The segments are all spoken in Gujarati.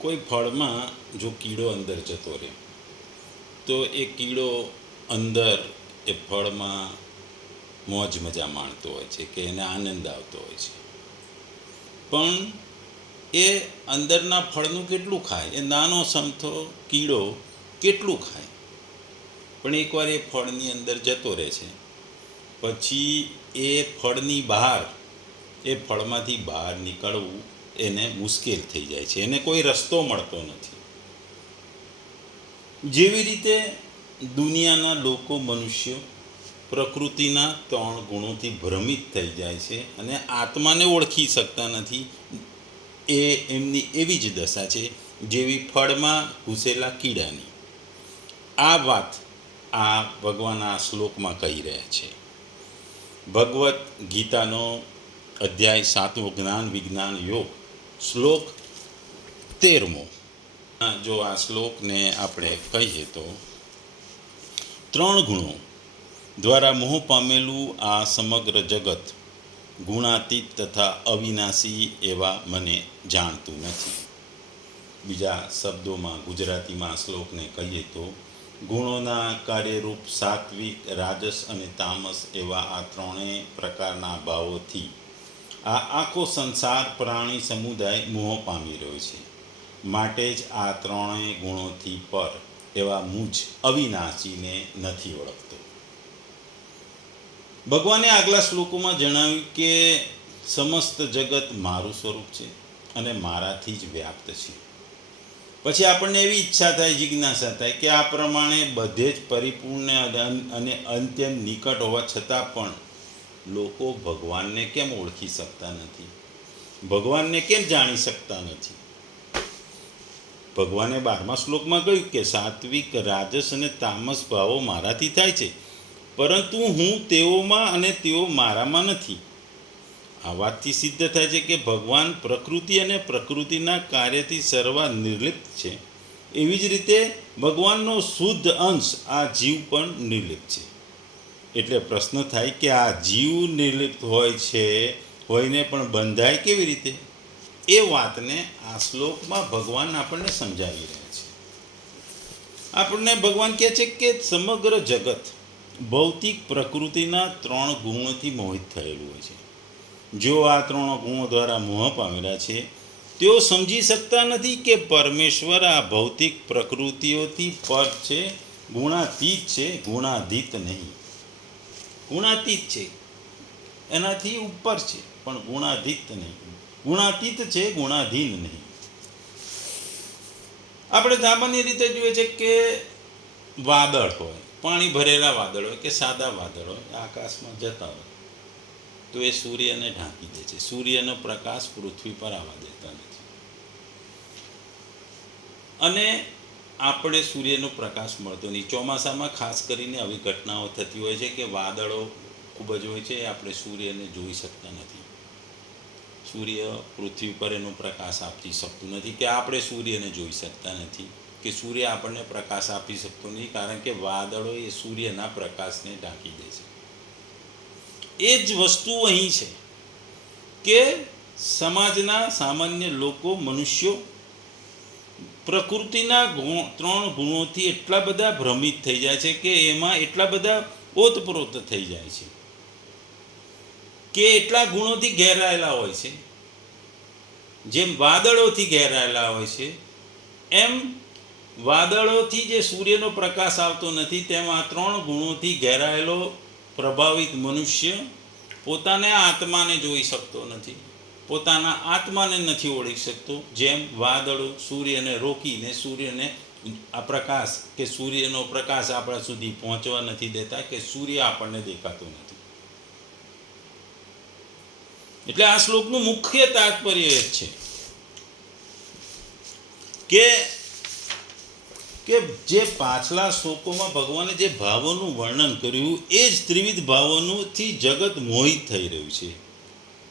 કોઈ ફળમાં જો કીડો અંદર જતો રહે તો એ કીડો અંદર એ ફળમાં મોજ મજા માણતો હોય છે કે એને આનંદ આવતો હોય છે, પણ એ અંદરના ફળનું કેટલું ખાય? એ નાનો સમથો કીડો કેટલું ખાય? પણ એકવાર એ ફળની અંદર જતો રહે છે પછી એ ફળની બહાર, એ ફળમાંથી બહાર નીકળવું એને મુશ્કેલ થઈ જાય છે, એને કોઈ રસ્તો મળતો નથી. જેવી રીતે દુનિયાના લોકો, મનુષ્યો પ્રકૃતિના 3 ગુણોથી ભ્રમિત થઈ જાય છે અને આત્માને ઓળખી શકતા નથી. એ એમની એવી જ દશા છે જેવી ફળમાં ઘૂસેલા કીડાની. આ વાત આ ભગવાન આ શ્લોકમાં કહી રહ્યા છે. ભગવદ્ ગીતાનો અધ્યાય 7 જ્ઞાન વિજ્ઞાન યોગ, શ્લોક 13. જો આ શ્લોકને આપણે કહીએ તો 3 ગુણો દ્વારા મોહ પામેલું આ સમગ્ર જગત ગુણાતીત તથા અવિનાશી એવા મને જાણતું નથી. બીજા શબ્દોમાં, ગુજરાતીમાં આ શ્લોકને કહીએ તો ગુણોના કાર્યરૂપ સાત્વિક, રાજસ અને તામસ એવા આ 3 પ્રકારના ભાવોથી આ આખો સંસાર, પ્રાણી સમુદાય મોહ પામી રહ્યો છે. માટે જ આ 3 ગુણોથી પર એવા મુજ અવિનાશીને નથી ઓળખતો. ભગવાને આગલા શ્લોકોમાં જણાવ્યું કે સમસ્ત જગત મારું સ્વરૂપ છે અને મારાથી જ વ્યાપ્ત છે. પછી આપણને એવી ઈચ્છા થાય, જિજ્ઞાસા થાય કે આ પ્રમાણે બધે જ પરિપૂર્ણ અને અત્યંત નિકટ હોવા છતાં પણ લોકો ભગવાનને કેમ ઓળખી શકતા નથી? ભગવાનને કેમ જાણી શકતા નથી? ભગવાને 12મા શ્લોકમાં કહ્યું કે સાત્વિક, રાજસ અને તામસ ભાવો મારાથી થાય છે, પરંતુ હું તેઓમાં અને તેઓ મારામાં નથી. આ વાતથી સિદ્ધ થાય છે કે ભગવાન પ્રકૃતિ અને પ્રકૃતિના કાર્યથી સર્વા નિર્લિપ્ત છે. એવી જ રીતે ભગવાનનો શુદ્ધ અંશ આ જીવ પણ નિર્લિપ્ત છે. એટલે પ્રશ્ન થાય કે આ જીવ નિર્લિપ્ત હોય છે, હોઈને પણ બંધાય કેવી રીતે? એ વાતને આ શ્લોકમાં ભગવાન આપણને સમજાવી રહ્યા છે. આપણને ભગવાન કહે છે કે સમગ્ર જગત ભૌતિક પ્રકૃતિના 3 ગુણોથી મોહિત થયેલું હોય છે. જો આ 3 ગુણો દ્વારા મોહ પામેલા છે તેઓ સમજી શકતા નથી કે પરમેશ્વર આ ભૌતિક પ્રકૃતિઓથી પર છે, ગુણાતીત છે, ગુણાધીત નહીં. ગુણાતીત છે, એનાથી ઉપર છે, પણ ગુણાધીત નહીં. ગુણાતીત છે, ગુણાધીન નહીં. આપણે સામાન્ય રીતે જોઈએ છે કે વાદળ હોય, પાણી ભરેલા વાદળ હોય કે સાદા વાદળ હોય, આકાશમાં જતા હોય તો એ સૂર્યને ઢાંકી દે છે. સૂર્યનો પ્રકાશ પૃથ્વી પર આવવા દેતા નથી. અને આપણે સૂર્યનો પ્રકાશ મળતો નહીં. ચોમાસામાં ખાસ કરીને આવી ઘટનાઓ થતી હોય છે કે વાદળો ખૂબ જ હોય છે, આપણે સૂર્યને જોઈ શકતા નથી. સૂર્ય પૃથ્વી પર એનો પ્રકાશ આપી શકતું નથી કે આપણે સૂર્યને જોઈ શકતા નથી, કે સૂર્ય આપણને પ્રકાશ આપી શકતો નથી, કારણ કે વાદળો એ સૂર્યના પ્રકાશને ઢાંકી દે છે. એ જ વસ્તુ અહીં છે કે સમાજના સામાન્ય લોકો, મનુષ્યો પ્રકૃતિના 3 ગુણોથી એટલા બધા ભ્રમિત થઈ જાય છે કે એમાં એટલા બધા ઓતપ્રોત થઈ જાય છે કે એટલા ગુણોથી ઘેરાયેલા હોય છે. જેમ વાદળોથી ઘેરાયેલા હોય છે, એમ વાદળોથી જે સૂર્યનો પ્રકાશ આવતો નથી, તેમ આ 3 ગુણોથી ઘેરાયેલો પ્રભાવિત મનુષ્ય પોતાના આત્માને જોઈ શકતો નથી, પોતાના આત્માને નથી ઓળખી શકતો. જેમ વાદળો સૂર્યને રોકીને સૂર્યને આ પ્રકાશ કે સૂર્યનો પ્રકાશ આપણા સુધી પહોંચવા નથી દેતા, કે સૂર્ય આપણને દેખાતો નથી. એટલે આ શ્લોકનું મુખ્ય તાત્પર્ય એ છે કે જે પાછલા શ્લોકોમાં ભગવાને જે ભાવોનું વર્ણન કર્યું એ જ ત્રિવિધ ભાવોથી જગત મોહિત થઈ રહ્યું છે.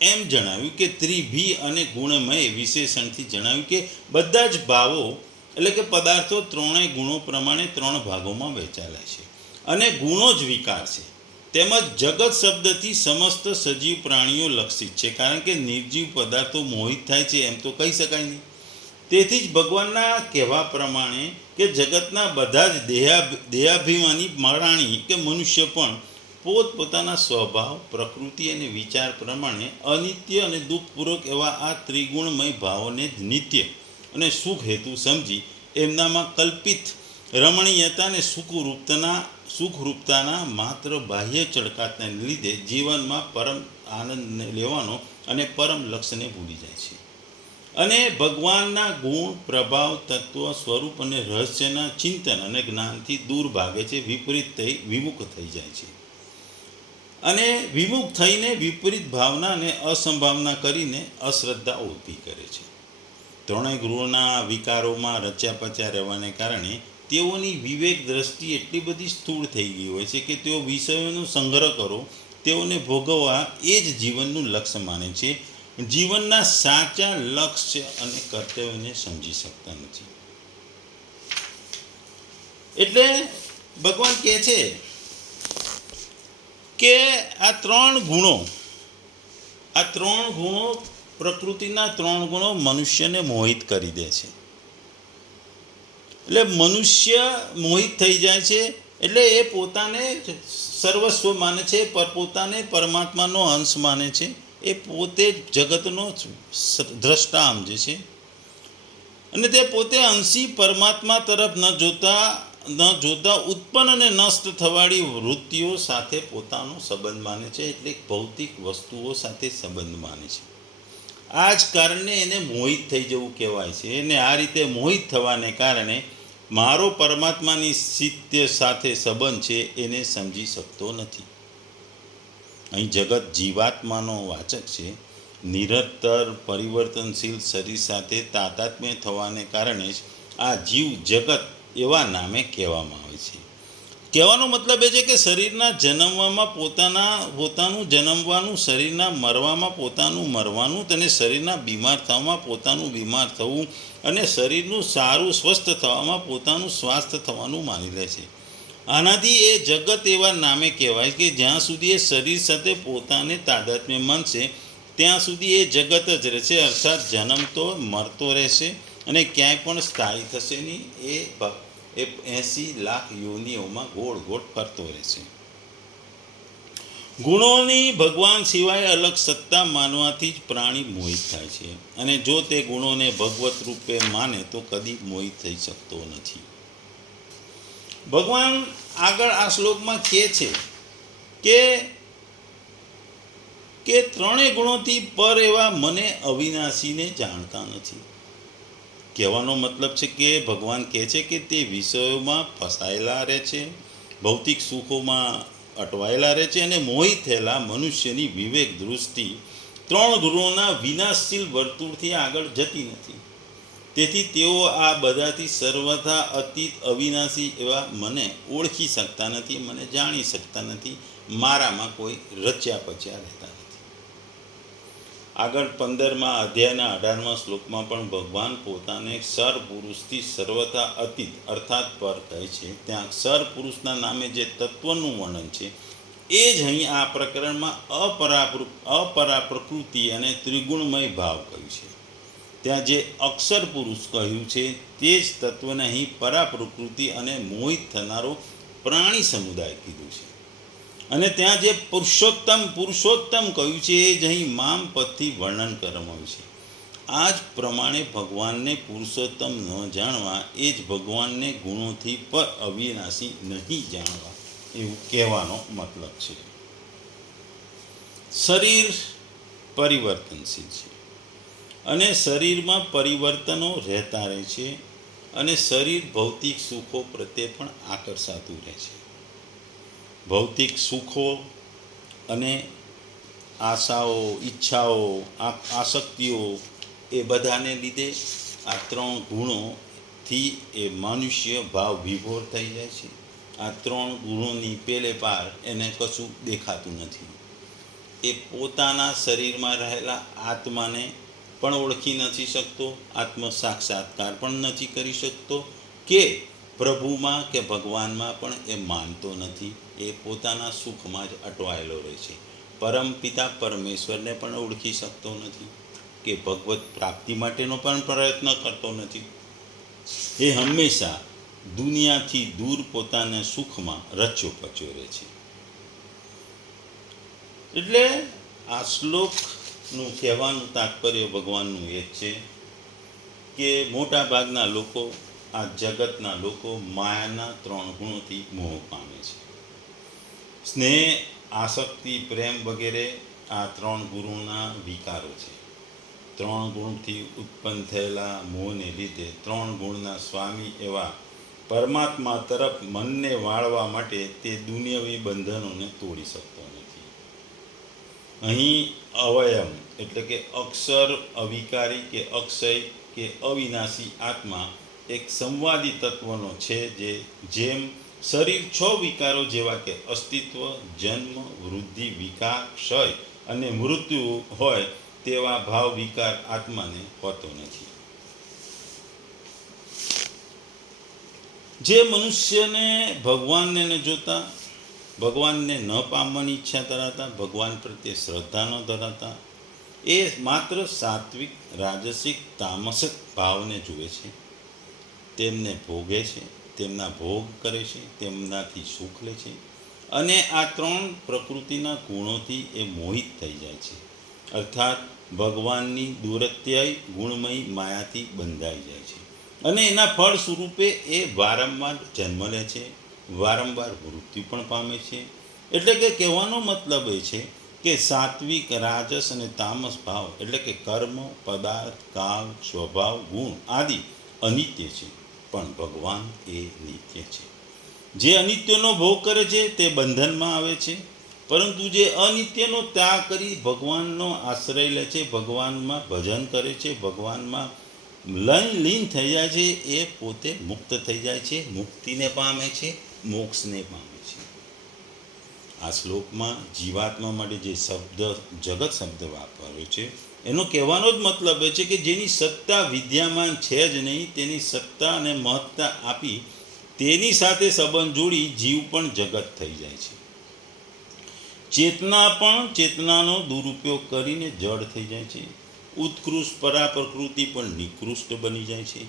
એમ જણાવ્યું કે ત્રિભી અને ગુણમય વિશેષણથી જણાવ્યું કે બધા જ ભાવો એટલે કે પદાર્થો 3 ગુણો પ્રમાણે 3 ભાગોમાં વહેંચાયેલા છે અને ગુણો જ વિકાર છે. તેમજ જગત શબ્દથી સમસ્ત સજીવ પ્રાણીઓ લક્ષિત છે, કારણ કે નિર્જીવ પદાર્થો મોહિત થાય છે એમ તો કહી શકાય નહીં. તેથી જ ભગવાનના કહેવા પ્રમાણે કે જગતના બધા જ દેહાભિમાની પ્રાણી કે મનુષ્ય પણ પોતપોતાના સ્વભાવ, પ્રકૃતિ અને વિચાર પ્રમાણે અનિત્ય અને દુઃખપૂર્વક એવા આ ત્રિગુણમય ભાવોને જ નિત્ય અને સુખ હેતુ સમજી એમનામાં કલ્પિત રમણીયતા અને સુખરૂપતાના માત્ર બાહ્ય ચળકાતને લીધે જીવનમાં પરમ આનંદ લેવાનો અને પરમ લક્ષ્યને ભૂલી જાય છે અને ભગવાનના ગુણ, પ્રભાવ, તત્વ, સ્વરૂપ અને રહસ્યના ચિંતન અને જ્ઞાનથી દૂર ભાગે છે, વિમુખ થઈ જાય છે અને વિમુખ થઈને વિપરીત ભાવના અને અસંભાવના કરીને અશ્રદ્ધા ઊભી કરે છે. ત્રણેય ગૃહોના વિકારોમાં રચ્યા પચ્યા રહેવાને કારણે તેઓની વિવેક દ્રષ્ટિ એટલી બધી સ્થૂળ થઈ ગઈ હોય છે કે તેઓ વિષયોનો સંગ્રહ કરો, તેઓને ભોગવવા એ જ જીવનનું લક્ષ્ય માને છે. જીવનના સાચા લક્ષ્ય અને કર્તવ્યને સમજી શકતા નથી. એટલે ભગવાન કહે છે કે આ ત્રણ ગુણો પ્રકૃતિના ત્રણ ગુણો મનુષ્યને મોહિત કરી દે છે. એટલે મનુષ્ય મોહિત થઈ જાય છે. એટલે એ પોતાને સર્વસ્વ માને છે, પોતાને પરમાત્માનો અંશ માને છે. એ પોતે જગતનો દ્રષ્ટા સમજે છે અને તે પોતે અંશી પરમાત્મા તરફ ન જોતા ઉત્પન્ન અને નષ્ટ થવાળી વૃત્તિઓ સાથે પોતાનો સંબંધ માને છે. એટલે ભૌતિક વસ્તુઓ સાથે સંબંધ માને છે. આ જ કારણે એને મોહિત થઈ જવું કહેવાય છે. અને આ રીતે મોહિત થવાને કારણે મારો પરમાત્માની સ્થિત્ય સાથે સંબંધ છે એને સમજી શકતો નથી. અહીં જગત જીવાત્માનો વાચક છે. નિરંતર પરિવર્તનશીલ શરીર સાથે તાદાત્મ્ય થવાને કારણે જ આ જીવ જગત એવા નામે કહેવામાં આવે છે. કહેવાનો મતલબ એ છે કે શરીરના જન્મવામાં પોતાનું જન્મવાનું, શરીરના મરવામાં પોતાનું મરવાનું, અને શરીરના બીમાર થવામાં પોતાનું બીમાર થવું અને શરીરનું સારું સ્વસ્થ થવામાં પોતાનું સ્વાસ્થ્ય થવાનું માની લે છે. આનાથી એ જગત એવા નામે કહેવાય કે જ્યાં સુધી એ શરીર સાથે પોતાને તાદાત્મ્ય માનશે ત્યાં સુધી એ જગત જ રહેશે, અર્થાત જન્મતો મરતો રહેશે અને ક્યાંય પણ સ્થાયી થશે નહીં. એ 80 લાખ યોનિઓમાં ગોળ ગોળ ફરતો રહેશે. ગુણોની ભગવાન સિવાય અલગ સત્તા માનવાથી જ પ્રાણી મોહિત થાય છે અને જો તે ગુણોને ભગવત રૂપે માને તો કદી મોહિત થઈ શકતો નથી. ભગવાન આગળ આ શ્લોકમાં કહે છે કે ત્રણેય ગુણોથી પર એવા મને અવિનાશીને જાણતા નથી. કહેવાનો મતલબ છે કે ભગવાન કહે છે કે તે વિષયોમાં ફસાયેલા રહે છે, ભૌતિક સુખોમાં અટવાયેલા રહે છે અને મોહિત થયેલા મનુષ્યની વિવેક દૃષ્ટિ ત્રણ ગુણોના વિનાશશીલ વર્તુળથી આગળ જતી નથી. તેથી તેઓ આ બધાથી સર્વથા અતીત અવિનાશી એવા મને ઓળખી શકતા નથી, મને જાણી શકતા નથી, મારામાં કોઈ રચ્યા પચ્યા રહેતા નથી. આગળ 15મા અધ્યાયના 18મા શ્લોકમાં પણ ભગવાન પોતાને સર પુરુષથી સર્વથા અતીત અર્થાત પર કહે છે. ત્યાં સર પુરુષના નામે જે તત્વનું વર્ણન છે એ જ અહીં આ પ્રકરણમાં અપરા પ્રકૃતિ અને ત્રિગુણમય ભાવ કહ્યું છે. ત્યાં જે અક્ષર પુરુષ કહ્યું છે તે જ તત્વને અહીં પરા પ્રકૃતિ અને મોહિત થનારો પ્રાણી સમુદાય કીધું છે. અને ત્યાં જે પુરુષોત્તમ કહ્યું છે એ જ અહીં મામ પદથી વર્ણન કરવામાં આવ્યું છે. આ જ પ્રમાણે ભગવાનને પુરુષોત્તમ ન જાણવા એ જ ભગવાનને ગુણોથી પર અવિનાશી નહીં જાણવા એવું કહેવાનો મતલબ છે. શરીર પરિવર્તનશીલ છે અને શરીરમાં પરિવર્તનો રહેતા રહે છે અને શરીર ભૌતિક સુખો પ્રત્યે પણ આકર્ષાતું રહે છે. ભૌતિક સુખો અને આશાઓ, ઈચ્છાઓ, આસક્તિઓ એ બધાને લીધે આ ત્રણ ગુણોથી એ મનુષ્ય ભાવ વિભોર થઈ જાય છે. આ ત્રણ ગુણોની પેલે પાર એને કશું દેખાતું નથી. એ પોતાના શરીરમાં રહેલા આત્માને પણ ઓળખી નથી શકતો, આત્મ સાક્ષાત્કાર પણ નથી કરી શકતો કે પ્રભુમાં કે ભગવાનમાં પણ એ માનતો નથી. એ પોતાના સુખમાં જ અટવાયેલો રહે છે. પરમ પિતા પરમેશ્વરને પણ ઓળખી શકતો નથી કે ભગવત પ્રાપ્તિ માટેનો પણ પ્રયત્ન કરતો નથી. એ હંમેશા દુનિયાથી દૂર પોતાના સુખમાં રચ્યો પચ્યો રહે છે. એટલે આ શ્લોકનું કહેવાનું તાત્પર્ય ભગવાનનું એ જ છે કે મોટા ભાગના લોકો, આ જગતના લોકો માયાના 3 ગુણોથી મોહ પામે છે. સ્નેહ, આસક્તિ, પ્રેમ વગેરે આ 3 ગુણોના વિકારો છે. 3 ગુણથી ઉત્પન્ન થયેલા મોહને લીધે 3 ગુણના સ્વામી એવા પરમાત્મા તરફ મનને વાળવા માટે તે દુનિયાવી બંધનોને તોડી શકતો નથી. અહીં અવયમ એટલે કે અક્ષર, અવિકારી કે અક્ષય કે અવિનાશી આત્મા એક સંવાદી તત્વનો છે. જેમ શરીર 6 વિકારો જેવા કે અસ્તિત્વ, જન્મ, વૃદ્ધિ, વિકાર, ક્ષય અને મૃત્યુ હોય તેવા ભાવ વિકાર આત્માને હોતો નથી. જે મનુષ્યને ભગવાનને ન જોતા, ભગવાનને ન પામવાની ઈચ્છા ધરાવતા, ભગવાન પ્રત્યે શ્રદ્ધા ન ધરાવતા, એ માત્ર સાત્વિક, રાજસિક, તામસિક ભાવને જુએ છે. તેમને ભોગે છે, તેમના ભોગ કરે છે, તેમનાથી સુખ લે છે અને આ 3 પ્રકૃતિના ગુણોથી એ મોહિત થઈ જાય છે. અર્થાત ભગવાનની દુરત્યાય ગુણમય માયાથી બંધાઈ જાય છે અને એના ફળ સ્વરૂપે એ વારંવાર જન્મ લે છે, વારંવાર મૃત્યુ પણ પામે છે. એટલે કે કહેવાનો મતલબ એ છે કે સાત્વિક, રાજસ અને તામસ ભાવ એટલે કે કર્મ, પદાર્થ, કાળ, સ્વભાવ, ગુણ આદિ અનિત્ય છે, પણ ભગવાન એ નિત્ય છે. જે અનિત્યનો ભોગ કરે છે તે બંધનમાં આવે છે, પરંતુ જે અનિત્યનો ત્યાગ કરી ભગવાનનો આશ્રય લે છે, ભગવાનમાં ભજન કરે છે, ભગવાનમાં લીન થઈ જાય છે, એ પોતે મુક્ત થઈ જાય છે, મુક્તિને પામે છે, મોક્ષને પામે છે. આ શ્લોકમાં જીવાત્મા માટે જે શબ્દ જગત શબ્દ વાપર્યો છે એનો કહેવાનો જ મતલબ એ છે કે જેની સત્તા વિદ્યામાન છે જ નહીં, તેની સત્તા અને મહત્તા આપી તેની સાથે સંબંધ જોડી જીવ પણ જગત થઈ જાય છે. ચેતના પણ ચેતનાનો દુરુપયોગ કરીને જડ થઈ જાય છે. ઉત્કૃષ્ટ પરા પ્રકૃતિ પણ નિકૃષ્ટ બની જાય છે.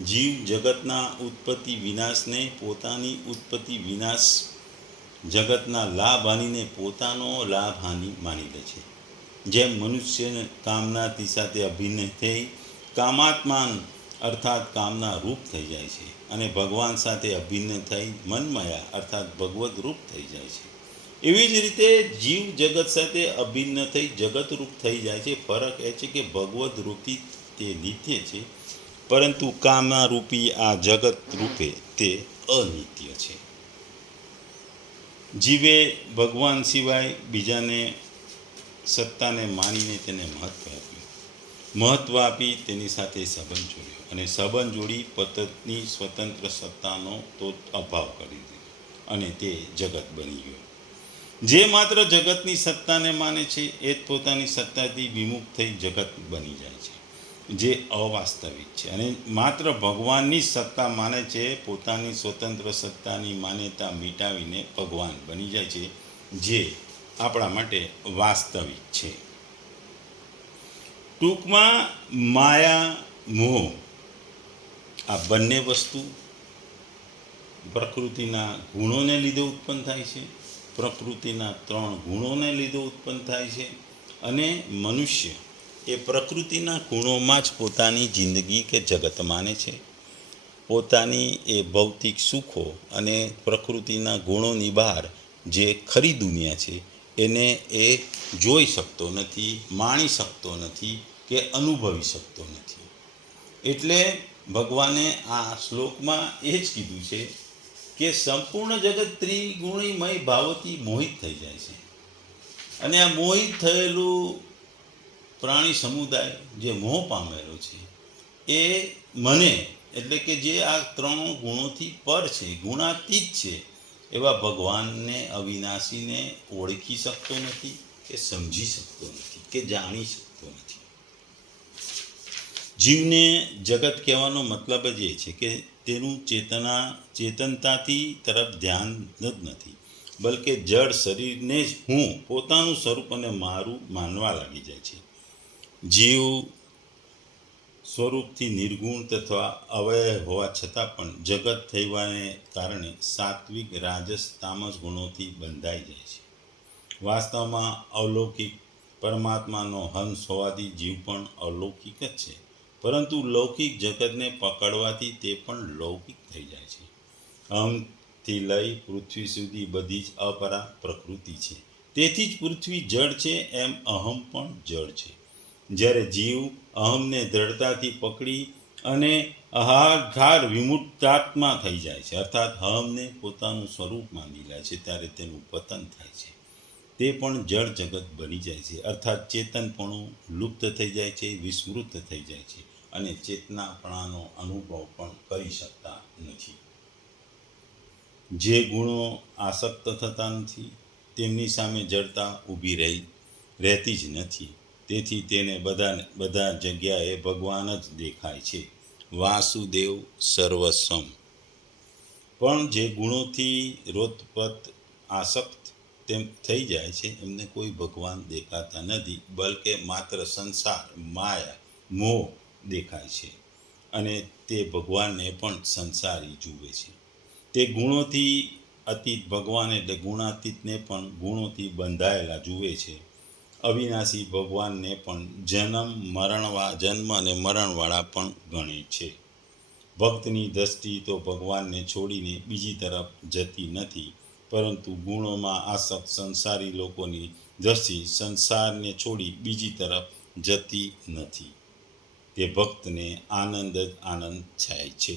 જીવ જગતના ઉત્પત્તિ વિનાશને પોતાની ઉત્પત્તિ વિનાશ, જગતના લાભ હાનિને પોતાનો લાભ હાનિ માની લે છે. જેમ મનુષ્યને કામનાથી સાથે અભિન્ન થઈ કામાત્માન અર્થાત કામના રૂપ થઈ જાય છે અને ભગવાન સાથે અભિન્ન થઈ મનમયા અર્થાત ભગવદ રૂપ થઈ જાય છે. એવી જ રીતે જીવ જગત સાથે અભિન્ન થઈ જગત રૂપ થઈ જાય છે. ફરક એ છે કે ભગવદ રૂપી તે નિત્ય છે, પરંતુ કામના રૂપી આ જગત રૂપે તે અનિત્ય છે. જીવે ભગવાન સિવાય બીજાને સત્તાને માનીને તેને મહત્ત્વ આપ્યું, મહત્ત્વ આપી તેની સાથે સંબંધ જોડ્યો અને સંબંધ જોડી પોતાની સ્વતંત્ર સત્તાનો તો અભાવ કરી દીધો અને તે જગત બની ગયો. જે માત્ર જગતની સત્તાને માને છે એ જ પોતાની સત્તાથી વિમુખ થઈ જગત બની જાય છે, જે અવાસ્તવિક છે. અને માત્ર ભગવાનની સત્તા માને છે, પોતાની સ્વતંત્ર સત્તાની માન્યતા મિટાવીને ભગવાન બની જાય છે, જે આપણા માટે વાસ્તવિક છે. ટૂંકમાં માયા, મોહ આ બંને વસ્તુ પ્રકૃતિના ગુણોને લીધે ઉત્પન્ન થાય છે, પ્રકૃતિના 3 ગુણોને લીધે ઉત્પન્ન થાય છે અને મનુષ્ય એ પ્રકૃતિના ગુણોમાં જ પોતાની જિંદગી કે જગત માને છે. પોતાની એ ભૌતિક સુખો અને પ્રકૃતિના ગુણોની બહાર જે ખરી દુનિયા છે એને એ જોઈ શકતો નથી, માણી શકતો નથી કે અનુભવી શકતો નથી. એટલે ભગવાને આ શ્લોકમાં એ જ કીધું છે કે સંપૂર્ણ જગત ત્રિગુણમય ભાવથી મોહિત થઈ જાય છે અને આ મોહિત થયેલું પ્રાણી સમુદાય જે મોહ પામેલો છે એ મને એટલે કે જે આ 3 ગુણોથી પર છે, ગુણાતીત છે એવા ભગવાનને અવિનાશીને ઓળખી શકતો નથી કે સમજી શકતો નથી કે જાણી શકતો નથી. જીવને જગત કહેવાનો મતલબ જ એ છે કે તેનું ચેતનતાથી તરફ ધ્યાન જ નથી, બલકે જડ શરીરને જ હું પોતાનું સ્વરૂપ અને મારું માનવા લાગી જાય છે. જીવ સ્વરૂપથી નિર્ગુણ તથા અવયવ હોવા છતાં પણ જગત થવાને કારણે સાત્વિક રાજસ તામસ ગુણોથી બંધાઈ જાય છે. વાસ્તવમાં અલૌકિક પરમાત્માનો હંસ હોવાથી જીવ પણ અલૌકિક જ છે, પરંતુ લૌકિક જગતને પકડવાથી તે પણ લૌકિક થઈ જાય છે. અહમથી લઈ પૃથ્વી સુધી બધી જ અપરા પ્રકૃતિ છે. તેથી જ પૃથ્વી જળ છે એમ અહમ પણ જળ છે. જ્યારે જીવ અહમને દ્રઢતાથી પકડી અને અહારઘાર વિમુક્તાત્મા થઈ જાય છે, અર્થાત અહમને પોતાનું સ્વરૂપ માની લે છે, ત્યારે તેનું પતન થાય છે. તે પણ જળ જગત બની જાય છે, અર્થાત ચેતનપણું લુપ્ત થઈ જાય છે, વિસ્મૃત થઈ જાય છે અને ચેતનાપણાનો અનુભવ પણ કરી શકતા નથી. જે ગુણો આસક્ત થતા નથી તેમની સામે જડતા ઊભી રહેતી જ નથી. તેથી તેને બધા જગ્યાએ ભગવાન જ દેખાય છે. વાસુદેવ સર્વસ્વમ. પણ જે ગુણોથી રોતપ્રોત આસક્ત તેમ થઈ જાય છે એમને કોઈ ભગવાન દેખાતા નથી, બલકે માત્ર સંસાર, માયા, મોહ દેખાય છે અને તે ભગવાનને પણ સંસારી જુએ છે. તે ગુણોથી અતીત ભગવાન એટલે ગુણાતીતને પણ ગુણોથી બંધાયેલા જુએ છે. અવિનાશી ભગવાનને પણ જન્મ અને મરણવાળા પણ ગણે છે. ભક્તની દ્રષ્ટિ તો ભગવાનને છોડીને બીજી તરફ જતી નથી, પરંતુ ગુણોમાં આસક્ત સંસારી લોકોની દ્રષ્ટિ સંસારને છોડી બીજી તરફ જતી નથી. તે ભક્તને આનંદ જ આનંદ થાય છે.